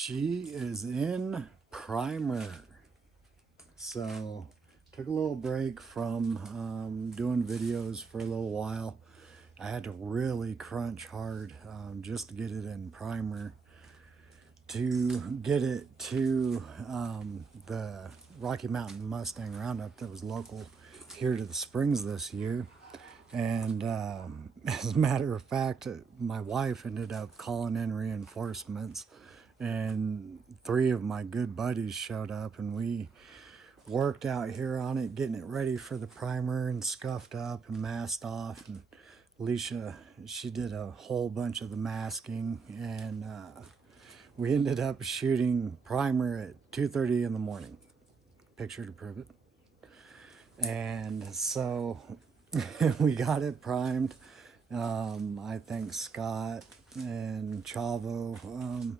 She is in primer. So took a little break from doing videos for a little while. I had to really crunch hard just to get it in primer to get it to the Rocky Mountain Mustang Roundup that was local here to the Springs this year. And as a matter of fact, my wife ended up calling in reinforcements, and 3 of my good buddies showed up, and we worked out here on it, getting it ready for the primer and scuffed up and masked off. And Alicia, she did a whole bunch of the masking, and we ended up shooting primer at 2:30 in the morning. Picture to prove it. And so we got it primed. I think Scott and Chavo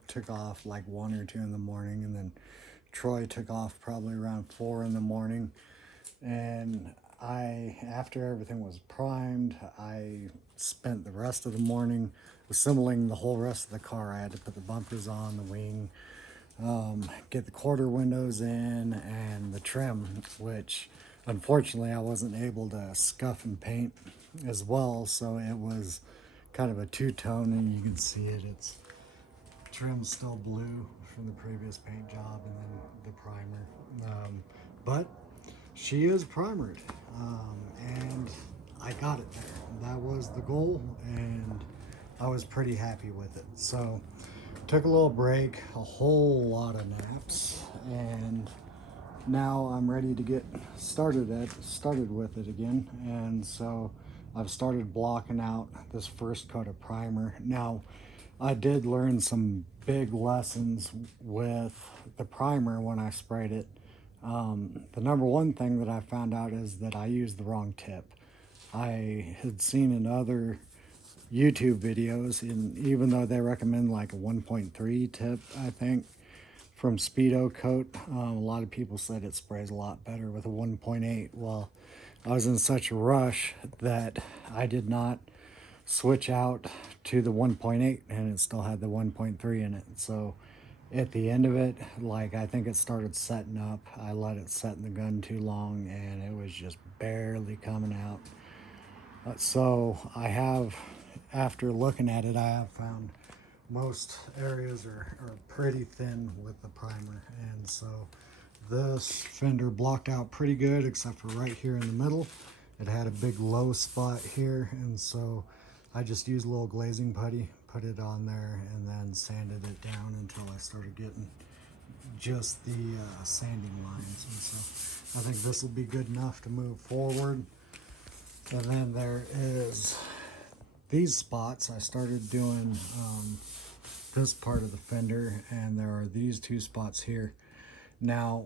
took off like 1 or 2 in the morning, and then Troy took off probably around 4 in the morning. And after everything was primed, I spent the rest of the morning assembling the whole rest of the car. I had to put the bumpers on, the wing, get the quarter windows in, and the trim, which unfortunately I wasn't able to scuff and paint as well, so it was kind of a two-tone, and you can see it, it's trim's still blue from the previous paint job, and then the primer, but she is primered, and I got it there. That was the goal, and I was pretty happy with it. So took a little break, a whole lot of naps, and now I'm ready to get started with it again. And so I've started blocking out this first coat of primer. Now, I did learn some big lessons with the primer when I sprayed it. The number one thing that I found out is that I used the wrong tip. I had seen in other YouTube videos, and even though they recommend like a 1.3 tip, I think, from Speedo Coat, a lot of people said it sprays a lot better with a 1.8. Well, I was in such a rush that I did not switch out to the 1.8, and it still had the 1.3 in it. So at the end of it, like, I think it started setting up. I let it set in the gun too long, and it was just barely coming out. So I have, after looking at it, I have found most areas are pretty thin with the primer, and so this fender blocked out pretty good, except for right here in the middle. It had a big low spot here, and so I just used a little glazing putty, put it on there, and then sanded it down until I started getting just the sanding lines. And so I think this will be good enough to move forward. And then there is these spots. I started doing this part of the fender, and there are these 2 spots here. Now,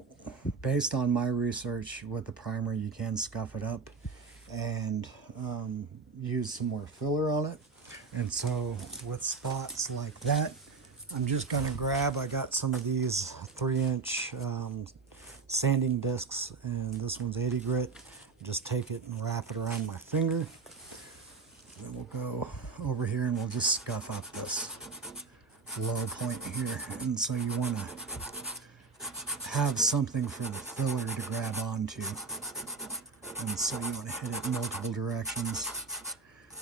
based on my research with the primer, you can scuff it up and use some more filler on it. And so with spots like that, I'm just gonna grab, I got some of these 3-inch sanding discs, and this one's 80 grit. Just take it and wrap it around my finger. Then we'll go over here and we'll just scuff up this low point here. And so you want to have something for the filler to grab onto. And so you want to hit it in multiple directions,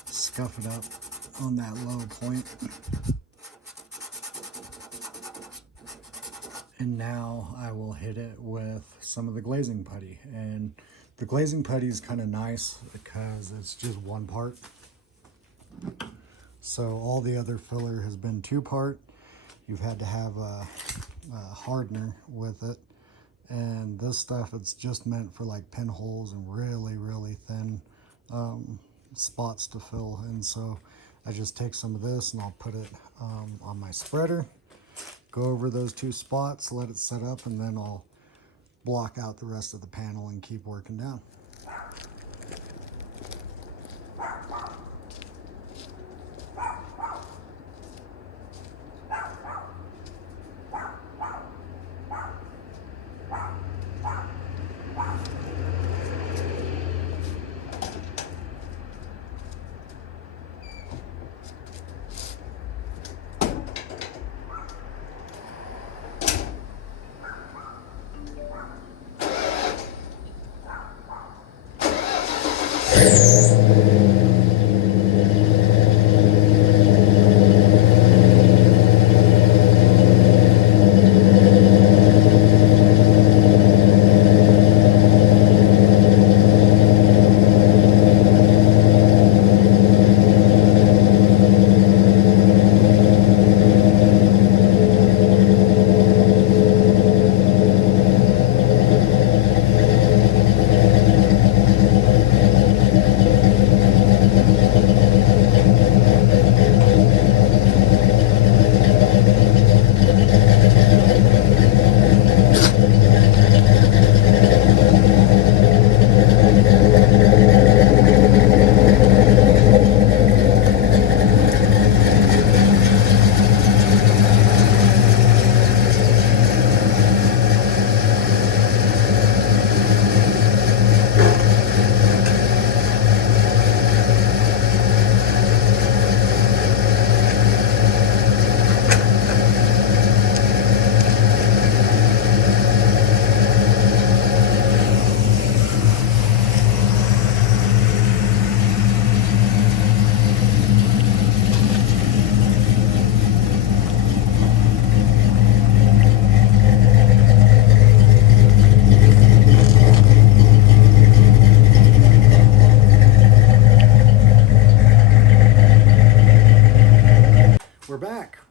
scuff it up on that low point. And now I will hit it with some of the glazing putty. And the glazing putty is kind of nice because it's just 1 part. So all the other filler has been 2-part. You've had to have a hardener with it. And this stuff, it's just meant for like pinholes and really, really thin spots to fill. And so I just take some of this and I'll put it on my spreader, go over those 2 spots, let it set up, and then I'll block out the rest of the panel and keep working down.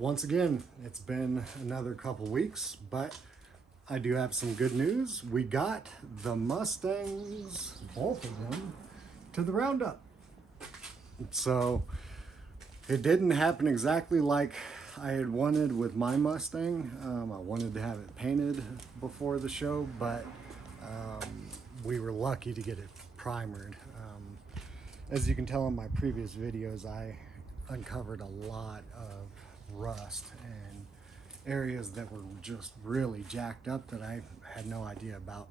once again, it's been another couple weeks, but I do have some good news. We got the Mustangs, both of them, to the roundup. So it didn't happen exactly like I had wanted with my Mustang. I wanted to have it painted before the show, but we were lucky to get it primered. As you can tell in my previous videos, I uncovered a lot of rust and areas that were just really jacked up that I had no idea about.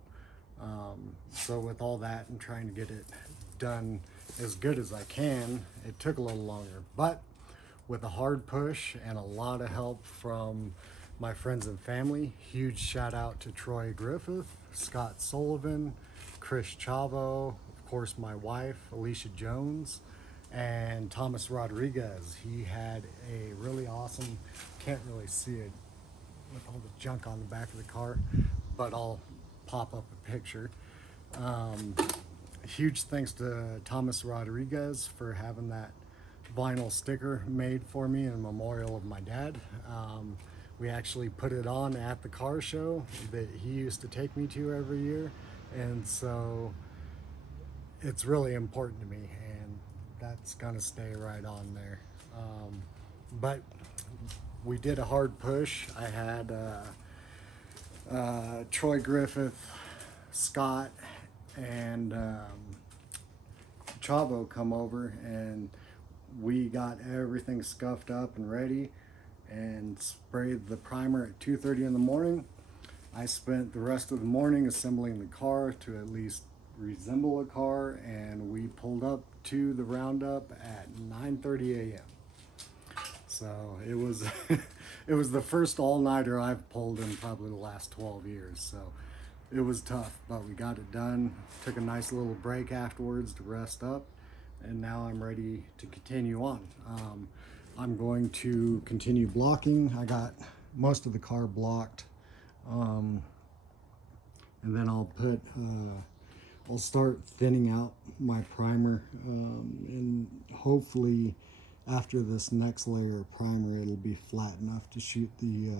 So with all that and trying to get it done as good as I can, it took a little longer, but with a hard push and a lot of help from my friends and family. Huge shout out to Troy Griffith, Scott Sullivan, Chris Chavo, of course my wife Alicia Jones, and Thomas Rodriguez. He had a really awesome, can't really see it with all the junk on the back of the car, but I'll pop up a picture. Huge thanks to Thomas Rodriguez for having that vinyl sticker made for me in memorial of my dad. We actually put it on at the car show that he used to take me to every year, and so it's really important to me, and that's gonna stay right on there. But we did a hard push. I had Troy Griffith, Scott, and Chavo come over, and we got everything scuffed up and ready and sprayed the primer at 2:30 in the morning. I spent the rest of the morning assembling the car to at least resemble a car, and we pulled up to the roundup at 9:30 a.m. So it was it was the first all-nighter I've pulled in probably the last 12 years. So it was tough, but we got it done. Took a nice little break afterwards to rest up, and now I'm ready to continue on. I'm going to continue blocking. I got most of the car blocked, and then I'll start thinning out my primer, and hopefully after this next layer of primer it'll be flat enough to shoot the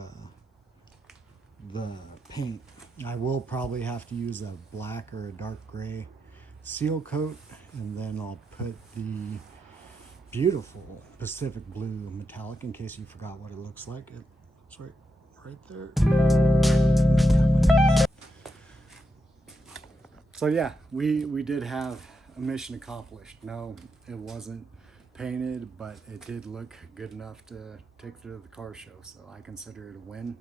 paint. I will probably have to use a black or a dark gray seal coat, and then I'll put the beautiful Pacific Blue metallic, in case you forgot what it looks like. It's right there. So yeah, we did have a mission accomplished. No, it wasn't painted, but it did look good enough to take it to the car show, so I consider it a win.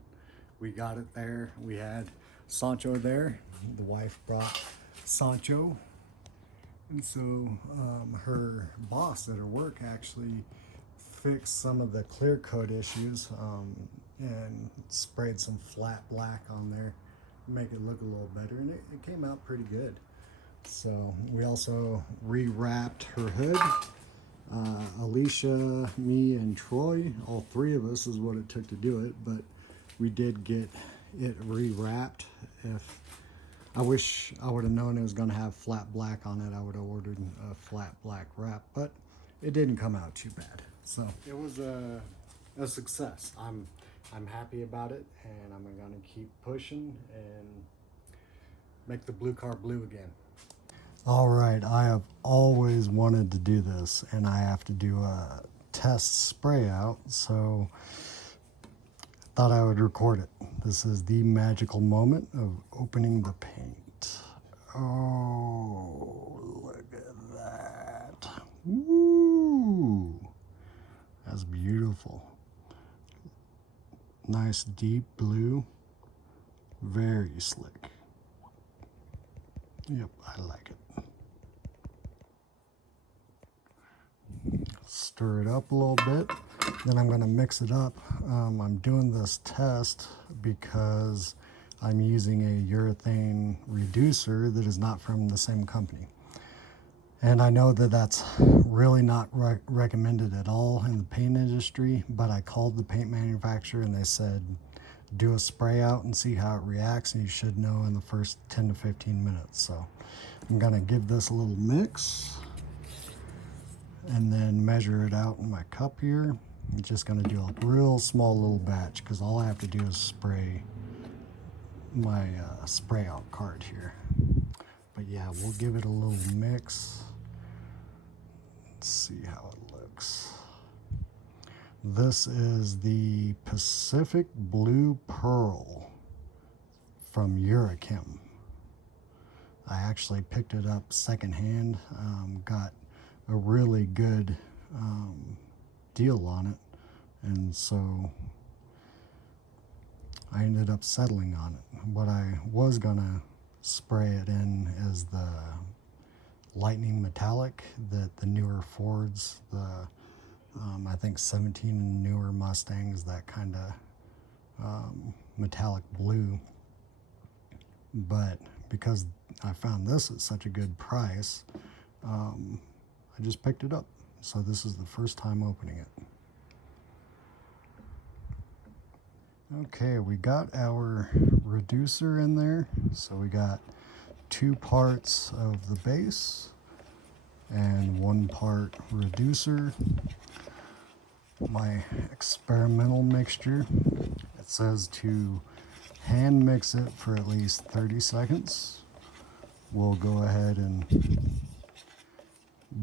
We got it there. We had Sancho there. The wife brought Sancho, and so her boss at her work actually fixed some of the clear coat issues, and sprayed some flat black on there to make it look a little better, and it came out pretty good. So we also rewrapped her hood. Alicia, me, and Troy, all three of us is what it took to do it, but we did get it rewrapped. If I wish I would have known it was going to have flat black on it, I would have ordered a flat black wrap, but it didn't come out too bad. So it was a success. I'm happy about it, and I'm going to keep pushing and make the blue car blue again. All right, I have always wanted to do this, and I have to do a test spray out, so thought I would record it. This is the magical moment of opening the paint. Oh, look at that. Woo! That's beautiful. Nice deep blue. Very slick. Yep, I like it. Stir it up a little bit. Then I'm going to mix it up. I'm doing this test because I'm using a urethane reducer that is not from the same company. And I know that that's really not recommended at all in the paint industry, but I called the paint manufacturer and they said, do a spray out and see how it reacts, and you should know in the first 10 to 15 minutes. So I'm going to give this a little mix and then measure it out in my cup here. I'm just going to do a real small little batch because all I have to do is spray my spray out card here. But yeah, we'll give it a little mix. Let's see how it looks. This is the Pacific Blue Pearl from Eurochem. I actually picked it up secondhand, got a really good deal on it, and so I ended up settling on it. What I was gonna spray it in is the lightning metallic that the newer Fords, the I think 17 and newer Mustangs, that kind of metallic blue. But because I found this at such a good price, I just picked it up. So this is the first time opening it. Okay, we got our reducer in there. So we got 2 parts of the base and 1 part reducer. My experimental mixture, it says to hand mix it for at least 30 seconds. We'll go ahead and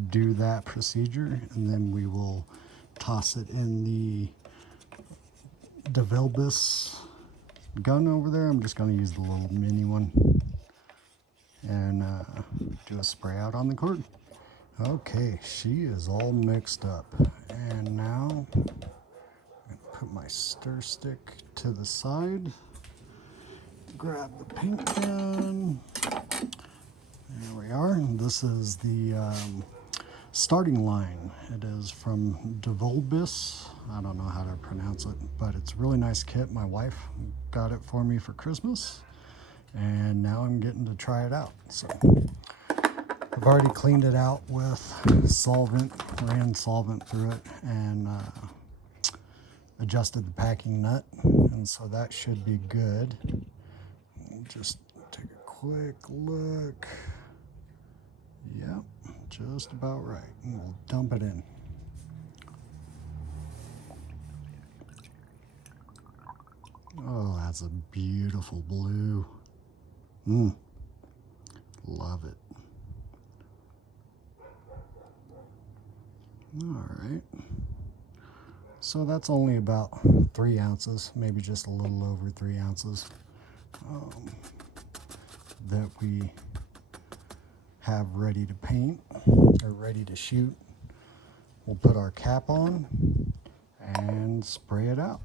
do that procedure, and then we will toss it in the DeVilbiss gun over there. I'm just going to use the little mini one and do a spray out on the cord. Okay, she is all mixed up, and now I'm going to put my stir stick to the side, grab the paint gun. There we are. This is the starting line. It is from DeVilbiss. I don't know how to pronounce it, but it's a really nice kit. My wife got it for me for Christmas, and now I'm getting to try it out. So I've already cleaned it out with solvent, ran solvent through it, and adjusted the packing nut, and so that should be good. We'll just take a quick look. Yep, just about right. And we'll dump it in. Oh, that's a beautiful blue. Love it. All right. So that's only about 3 ounces, maybe just a little over 3 ounces that we have ready to paint or ready to shoot. We'll put our cap on and spray it out.